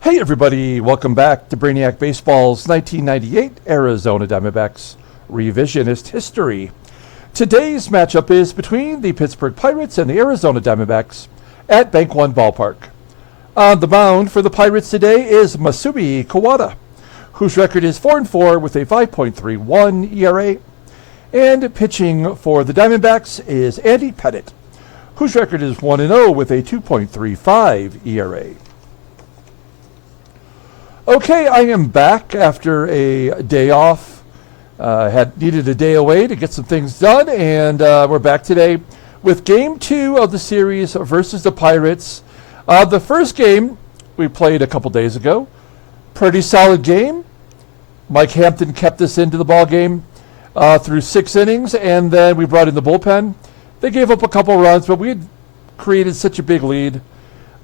Hey everybody, welcome back to Brainiac Baseball's 1998 Arizona Diamondbacks Revisionist History. Today's matchup is between the Pittsburgh Pirates and the Arizona Diamondbacks at Bank One Ballpark. On the mound for the Pirates today is Masumi Kuwata, whose record is 4-4 with a 5.31 ERA. And pitching for the Diamondbacks is Andy Pettitte, whose record is 1-0 with a 2.35 ERA. Okay, I am back after a day off. Had needed a day away to get some things done, and we're back today with Game 2 of the series versus the Pirates. The first game we played a couple days ago. Pretty solid game. Mike Hampton kept us into the ball game through 6 innings, and then we brought in the bullpen. They gave up a couple runs, but we had created such a big lead.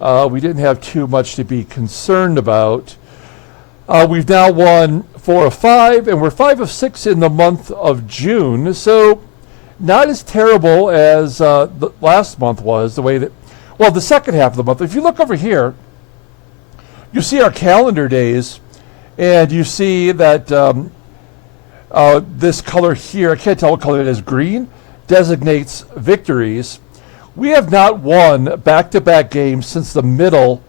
We didn't have too much to be concerned about. We've now won 4 of 5, and we're 5 of 6 in the month of June. So not as terrible as the last month was, the way that, well, the second half of the month. If you look over here, you see our calendar days, and you see that this color here, I can't tell what color it is, green, designates victories. We have not won back-to-back games since the middle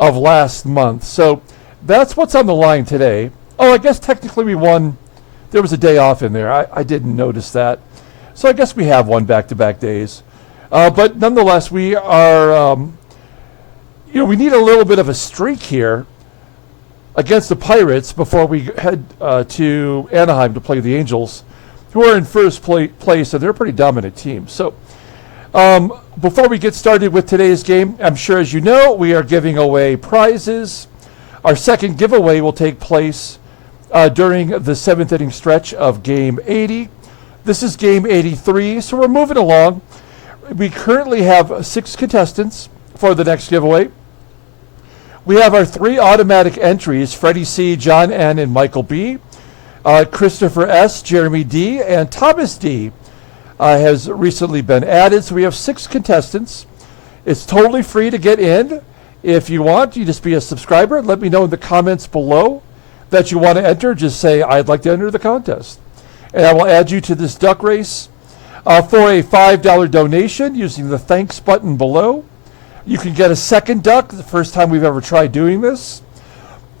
of last month. So that's what's on the line today. Oh, I guess technically we won. There was a day off in there. I didn't notice that. So I guess we have won back-to-back days. But nonetheless, we are, we need a little bit of a streak here against the Pirates before we head to Anaheim to play the Angels, who are in first place, and they're a pretty dominant team. So before we get started with today's game, I'm sure as you know, we are giving away prizes. Our second giveaway will take place during the 7th inning stretch of Game 80. This is Game 83, so we're moving along. We currently have 6 contestants for the next giveaway. We have our 3 automatic entries, Freddie C., John N., and Michael B. Christopher S., Jeremy D., and Thomas D. Has recently been added, so we have 6 contestants. It's totally free to get in. If you want, you just be a subscriber. Let me know in the comments below that you want to enter. Just say, I'd like to enter the contest. And I will add you to this duck race. For a $5 donation using the thanks button below, you can get a second duck, the first time we've ever tried doing this.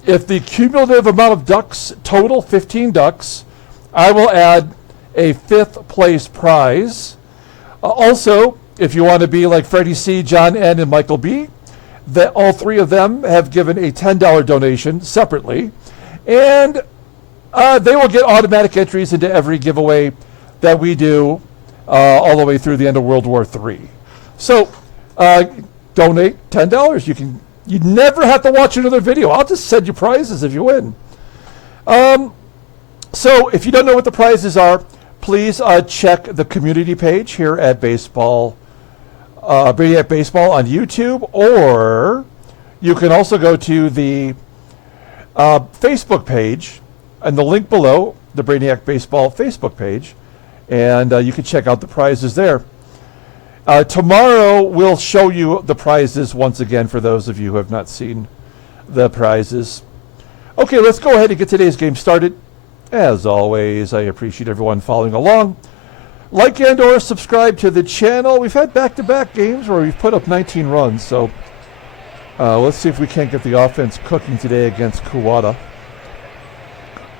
If the cumulative amount of ducks total 15 ducks, I will add a 5th place prize. Also, if you want to be like Freddie C., John N., and Michael B., that all 3 of them have given a $10 donation separately, and they will get automatic entries into every giveaway that we do all the way through the end of World War III. So donate $10. You never have to watch another video. I'll just send you prizes if you win. So if you don't know what the prizes are, please check the community page here at Brainiac Baseball on YouTube, or you can also go to the Facebook page and the link below, the Brainiac Baseball Facebook page, and you can check out the prizes there. Tomorrow we'll show you the prizes once again for those of you who have not seen the prizes. Okay, let's go ahead and get today's game started. As always, I appreciate everyone following along. Like and or subscribe to the channel. We've had back-to-back games where we've put up 19 runs, so let's see if we can't get the offense cooking today against Kuwata.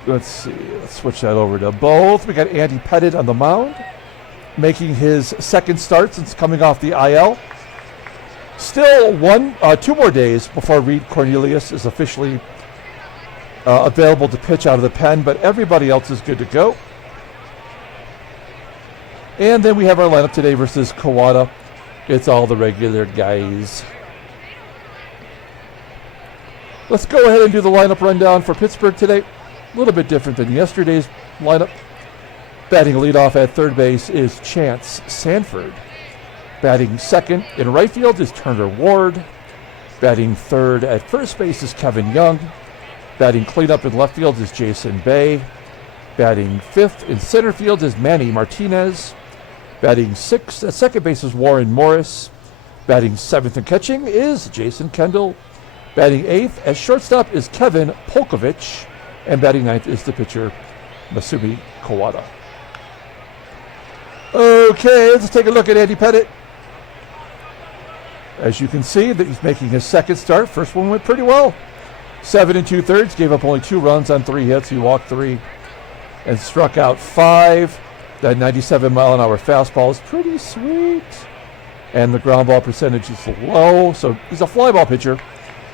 Let's see. Let's switch that over to both. We got Andy Pettitte on the mound, making his second start since coming off the IL. Still 2 more days before Reed Cornelius is officially available to pitch out of the pen, but everybody else is good to go. And then we have our lineup today versus Kuwata. It's all the regular guys. Let's go ahead and do the lineup rundown for Pittsburgh today. A little bit different than yesterday's lineup. Batting leadoff at third base is Chance Sanford. Batting second in right field is Turner Ward. Batting third at first base is Kevin Young. Batting cleanup in left field is Jason Bay. Batting fifth in center field is Manny Martinez. Batting sixth at second base is Warren Morris. Batting seventh and catching is Jason Kendall. Batting 8th at shortstop is Kevin POLCOVICH. And batting 9th is the pitcher, Masumi Kuwata. Okay, let's take a look at Andy Pettitte. As you can see, that he's making his second start. First one went pretty well. 7 2/3, gave up only 2 runs on 3 hits. He walked 3 and struck out 5. That 97-mile-an-hour fastball is pretty sweet. And the ground ball percentage is low, so he's a fly ball pitcher.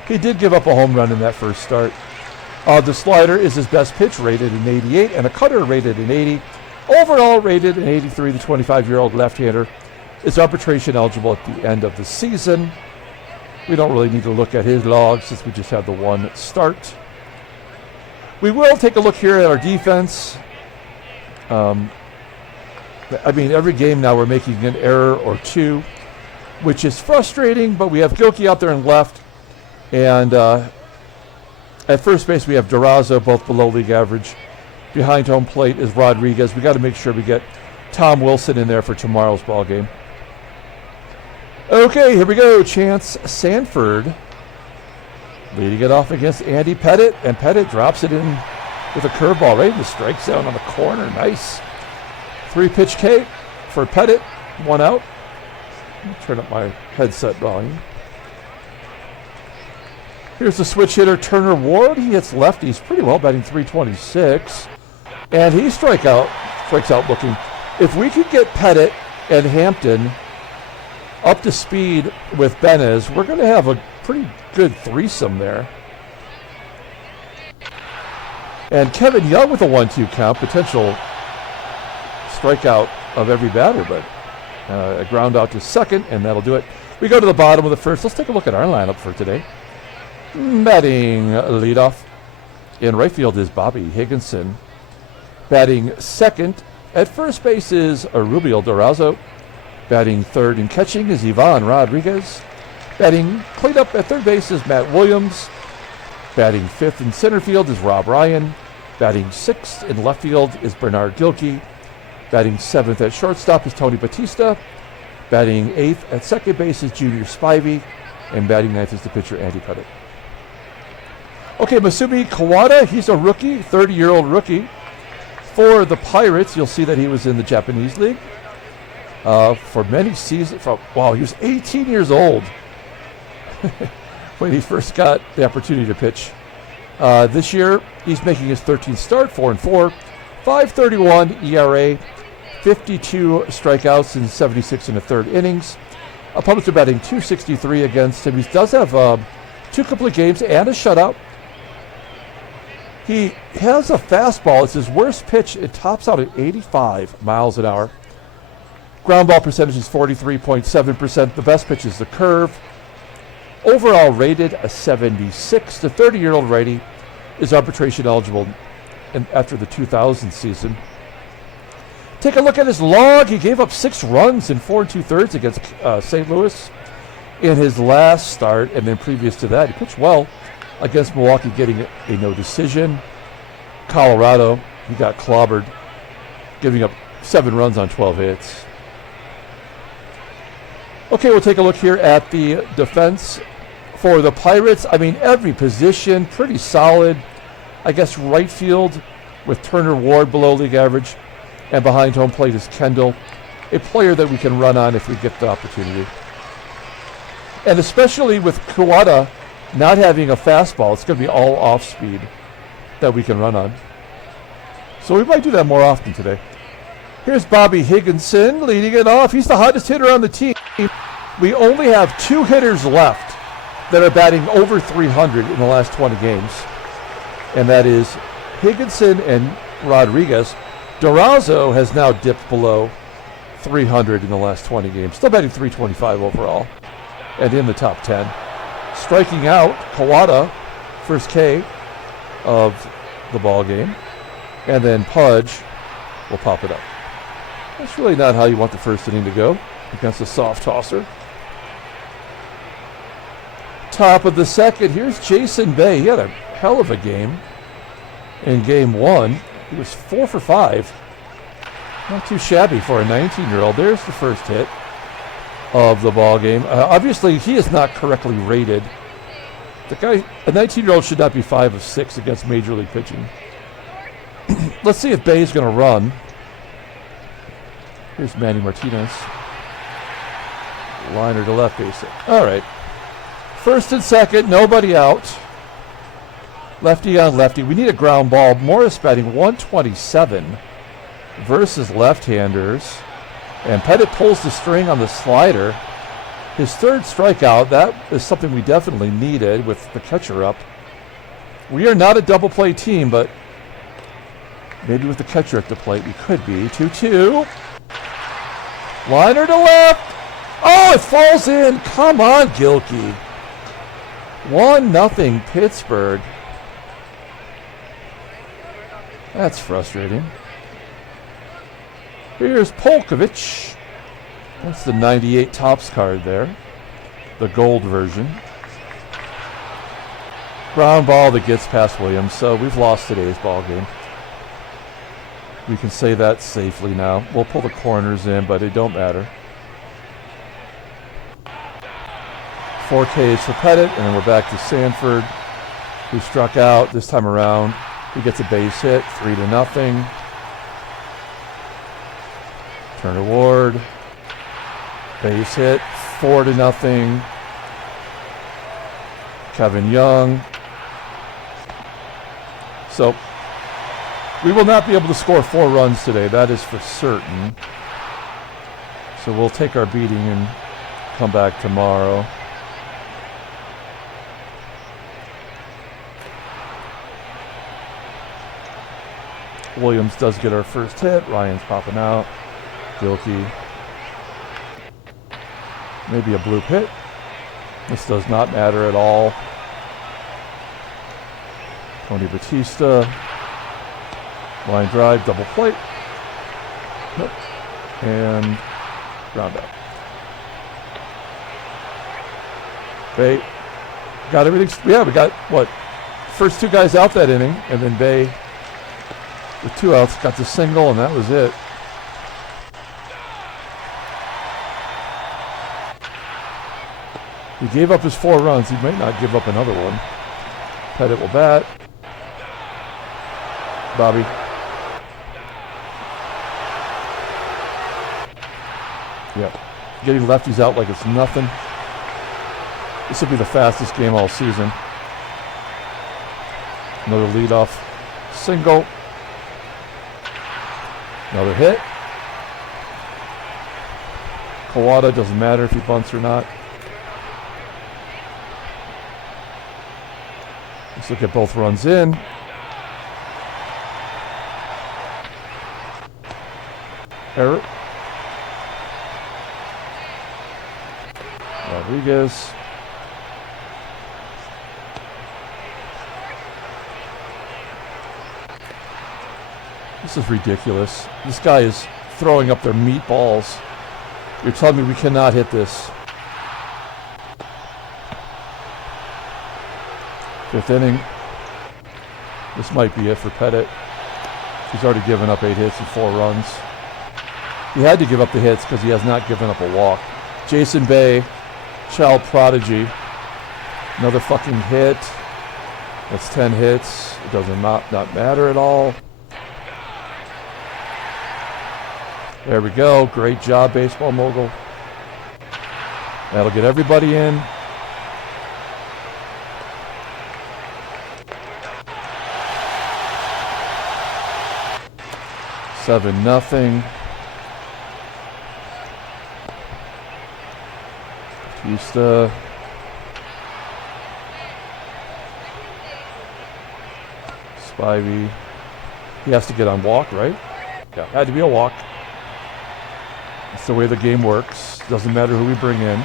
He did give up a home run in that first start. The slider is his best pitch, rated an 88, and a cutter rated an 80. Overall rated an 83. The 25-year-old left-hander is arbitration eligible at the end of the season. We don't really need to look at his log since we just had the one start. We will take a look here at our defense. Every game now we're making an error or 2, which is frustrating, but we have GILKEY out there in left. And at first base, we have DURAZO, both below league average. Behind home plate is Rodriguez. We got to make sure we get Tom Wilson in there for tomorrow's ball game. Okay, here we go. Chance Sanford leading it off against Andy Pettitte, and Pettitte drops it in with a curveball right in the strike zone on the corner. Nice. 3-pitch K for Pettitte. 1 out. Let me turn up my headset volume. Here's the switch hitter, Turner Ward. He hits lefties pretty well, batting .326. And he strikes out looking. If we could get Pettitte and Hampton up to speed with Benez, we're going to have a pretty good threesome there. And Kevin Young with a 1-2 count, potential strikeout of every batter, but a ground out to second, and that'll do it. We go to the bottom of the first. Let's take a look at our lineup for today. Batting leadoff in right field is Bobby Higginson. Batting second at first base is Erubiel DURAZO. Batting third and catching is Ivan Rodriguez. Batting cleanup at third base is Matt Williams. Batting fifth in center field is Rob Ryan. Batting sixth in left field is Bernard GILKEY. Batting seventh at shortstop is Tony Batista. Batting eighth at second base is Junior Spivey. And batting ninth is the pitcher Andy Pettitte. Okay, Masumi Kuwata, he's a rookie, 30-year-old rookie. For the Pirates, you'll see that he was in the Japanese League for many seasons. Wow, he was 18 years old when he first got the opportunity to pitch. This year, he's making his 13th start, 4-4, 5.31 ERA, 52 strikeouts in 76 1/3 innings. Opponents are batting .263 against him. He does have 2 complete games and a shutout. He has a fastball. It's his worst pitch. It tops out at 85 miles an hour. Ground ball percentage is 43.7%. The best pitch is the curve. Overall rated a 76. The 30-year-old righty is arbitration eligible after the 2000 season. Take a look at his log. He gave up 6 runs in 4 2/3 against St. Louis in his last start, and then previous to that, he pitched well against Milwaukee, getting a no decision. Colorado, he got clobbered, giving up 7 runs on 12 hits. Okay, we'll take a look here at the defense for the Pirates. I mean, every position pretty solid. I guess right field with Turner Ward below league average, and behind home plate is KENDALL, a player that we can run on if we get the opportunity. And especially with Kuwata not having a fastball, it's going to be all off speed that we can run on. So we might do that more often today. Here's Bobby Higginson leading it off. He's the hottest hitter on the team. We only have 2 hitters left that are batting over 300 in the last 20 games. And that is Higginson and Rodriguez. DURAZO has now dipped below 300 in the last 20 games. Still batting .325 overall and in the top 10. Striking out, Kuwata, first K of the ball game. And then Pudge will pop it up. That's really not how you want the first inning to go against a soft tosser. Top of the second, here's Jason Bay. He had a hell of a game in game 1. He was 4 for 5. Not too shabby for a 19-year-old. There's the first hit of the ball game. Obviously, he is not correctly rated The guy, a 19-year-old should not be 5 of 6 against Major League pitching. Let's see if Bay's going to run. Here's Manny Martinez. Liner to left base. All right. First and second, nobody out. Lefty on lefty. We need a ground ball. Morris batting 127 versus left-handers. And Pettitte pulls the string on the slider. His third strikeout. That is something we definitely needed with the catcher up. We are not a double play team, but maybe with the catcher at the plate we could be. 2-2. Liner to left. Oh, it falls in. Come on, GILKEY. 1-0 Pittsburgh. That's frustrating. Here's POLCOVICH. That's the 98 Topps card there. The gold version. Ground ball that gets past Williams, so we've lost today's ball game. We can say that safely now. We'll pull the corners in, but it don't matter. 4 Ks for Pettitte, and then we're back to SANFORD, who struck out this time around. He gets a base hit, 3-0. Turner Ward, base hit, 4-0. Kevin Young. So we will not be able to score 4 runs today, that is for certain. So we'll take our beating and come back tomorrow. Williams does get our first hit. Ryan's popping out. GILKEY. Maybe a bloop hit. This does not matter at all. Tony Batista. Line drive, double plate. Nope. And ground out. Bay got everything. Yeah, we got what? First 2 guys out that inning, and then Bay with 2 outs got the single, and that was it. He gave up his 4 runs. He might not give up another one. Pettitte will bat. Bobby. Yep. Getting lefties out like it's nothing. This will be the fastest game all season. Another leadoff single. Another hit. Kuwata, doesn't matter if he bunts or not. Let's look at both runs in. Rodriguez. This is ridiculous. This guy is throwing up their meatballs. You're telling me we cannot hit this. 5th inning. This might be it for Pettitte. He's already given up 8 hits and 4 runs. He had to give up the hits because he has not given up a walk. Jason Bay, child prodigy. Another fucking hit. That's 10 hits. It does not matter at all. There we go. Great job, baseball mogul. That'll get everybody in. Seven nothing. Batista. Spivey. He has to get on walk, right? Yeah, had to be a walk. That's the way the game works. Doesn't matter who we bring in.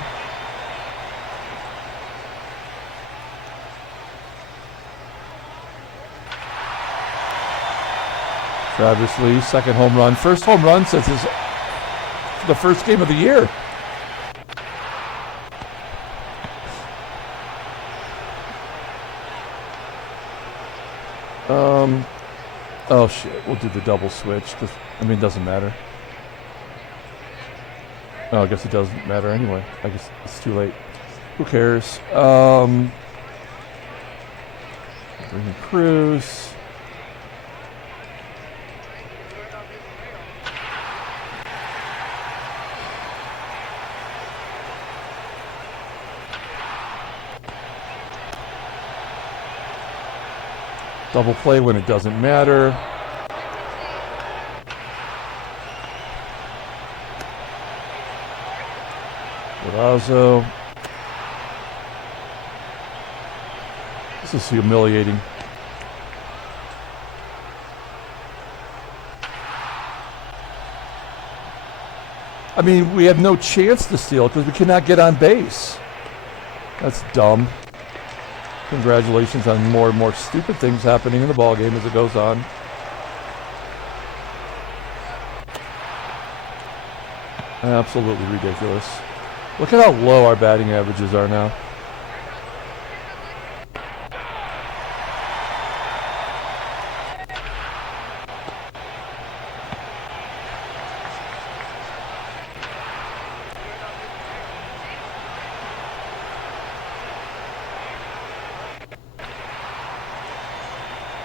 Travis Lee, second home run. First home run since the first game of the year. Oh shit, we'll do the double switch because, I mean, it doesn't matter. Oh, I guess it doesn't matter anyway. I guess it's too late. Who cares? Bring in Cruz. Double play when it doesn't matter. DURAZO. This is humiliating. I mean, we have no chance to steal because we cannot get on base. That's dumb. Congratulations on more and more stupid things happening in the ballgame as it goes on. Absolutely ridiculous. Look at how low our batting averages are now.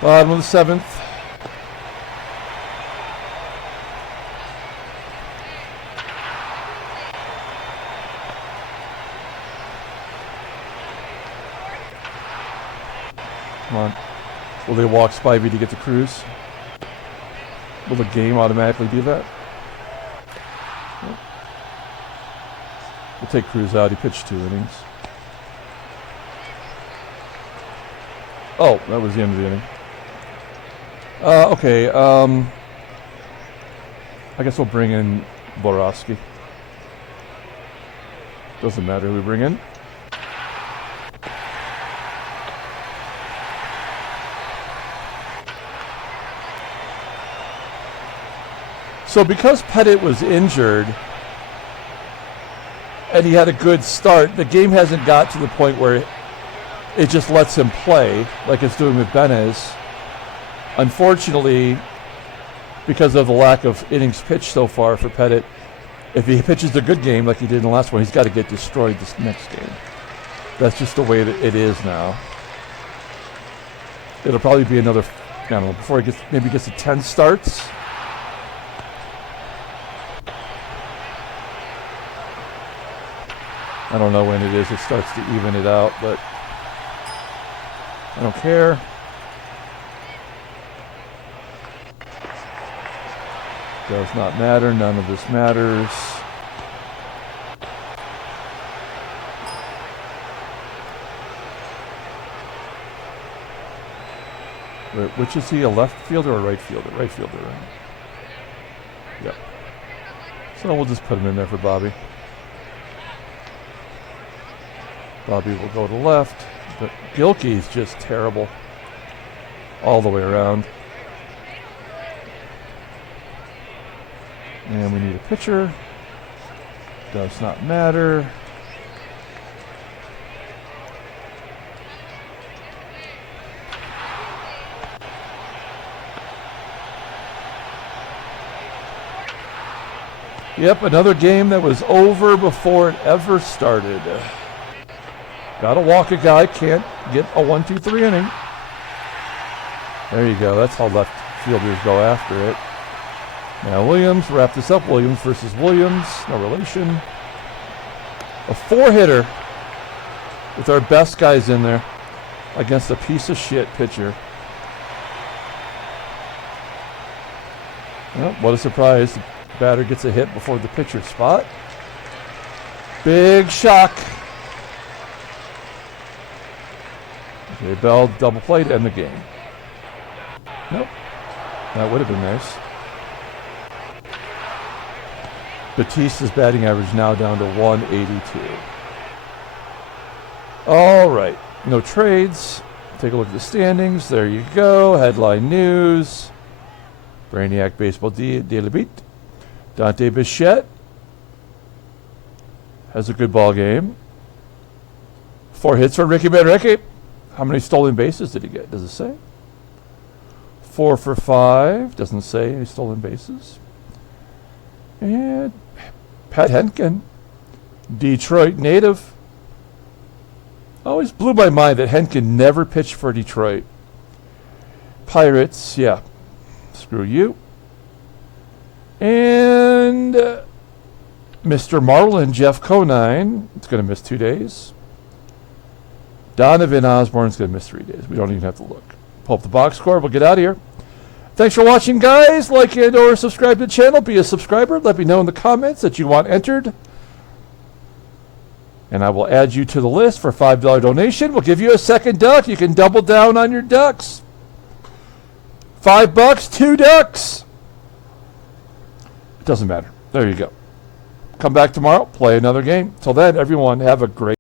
Bottom of the seventh. Come on. Will they walk Spivey to get to Cruz? Will the game automatically do that? We'll take Cruz out. He pitched 2 innings. Oh, that was the end of the inning. Okay, I guess we'll bring in Borowski. Doesn't matter who we bring in. So because Pettitte was injured and he had a good start, the game hasn't got to the point where it just lets him play like it's doing with Benez. Unfortunately, because of the lack of innings pitched so far for Pettitte, if he pitches a good game like he did in the last one, he's got to get destroyed this next game. That's just the way that it is now. It'll probably be another, I don't know, before he maybe gets to 10 starts. I don't know when it is. It starts to even it out, but I don't care. Does not matter. None of this matters. Wait, which is he? A left fielder or a right fielder? Right fielder, right? Yep. So we'll just put him in there for Bobby. Bobby will go to left, but Gilkey's just terrible all the way around. And we need a pitcher. Does not matter. Yep, another game that was over before it ever started. Gotta walk a guy, can't get a 1-2-3 inning. There you go, that's how left fielders go after it. Now Williams, wrap this up. Williams versus Williams, no relation. A 4-hitter with our best guys in there against a piece of shit pitcher. Well, what a surprise. The batter gets a hit before the pitcher spot. Big shock. Okay, Bell double play to end the game. Nope. That would have been nice. Batista's batting average now down to 182. All right. No trades. Take a look at the standings. There you go. Headline news. Brainiac Baseball Daily Beat. Dante Bichette has a good ball game. 4 hits for Ricky Manrique. How many stolen bases did he get? Does it say? 4 for 5. Doesn't say any stolen bases. And Pat Henkin, Detroit native. Always blew my mind that Henkin never pitched for Detroit. Pirates, yeah. Screw you. And Mr. Marlin, Jeff Conine, it's going to miss 2 days. Donovan Osborne's going to miss 3 days. We don't even have to look. Pull up the box score. We'll get out of here. Thanks for watching, guys. Like and or subscribe to the channel. Be a subscriber. Let me know in the comments that you want entered. And I will add you to the list for a $5 donation. We'll give you a second duck. You can double down on your ducks. $5, 2 ducks. It doesn't matter. There you go. Come back tomorrow. Play another game. Till then, everyone, have a great